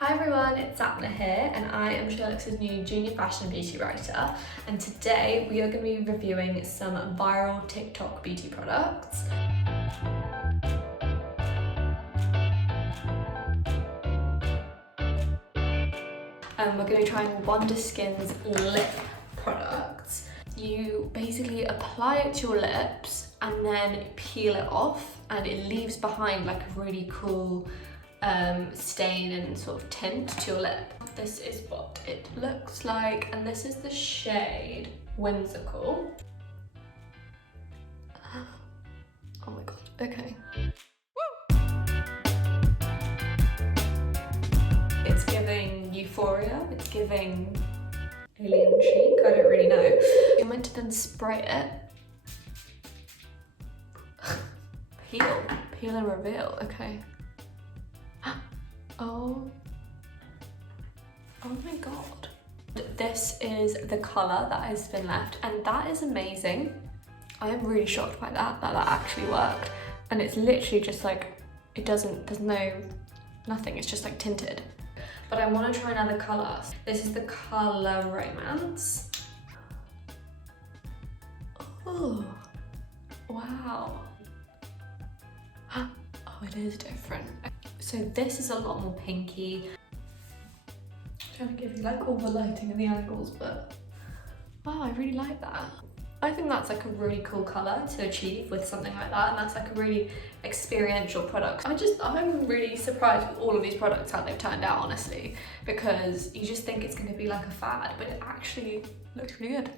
Hi everyone, it's Sapna here and I am SheerLuxe's new junior fashion and beauty writer, and today we are going to be reviewing some viral TikTok beauty products. We're going to be trying Wonderskin's lip products. You basically apply it to your lips and then peel it off, and it leaves behind like a really cool stain and sort of tint to your lip. This is what it looks like, and this is the shade Whimsical. Oh my god, okay. It's giving euphoria, it's giving alien chic, I don't really know. You're meant to then spray it. Peel and reveal, okay. Oh my god. This is the colour that has been left, and that is amazing. I am really shocked by that actually worked. And it's literally just like, there's nothing, it's just like tinted. But I want to try another colour. This is the colour Romance. Oh, wow. Oh, it is different. So this is a lot more pinky. I'm trying to give you like all the lighting and the angles, but wow, I really like that. I think that's like a really cool colour to achieve with something like that, and that's like a really experiential product. I'm really surprised with all of these products, how they've turned out, honestly, because you just think it's going to be like a fad, but it actually looks really good.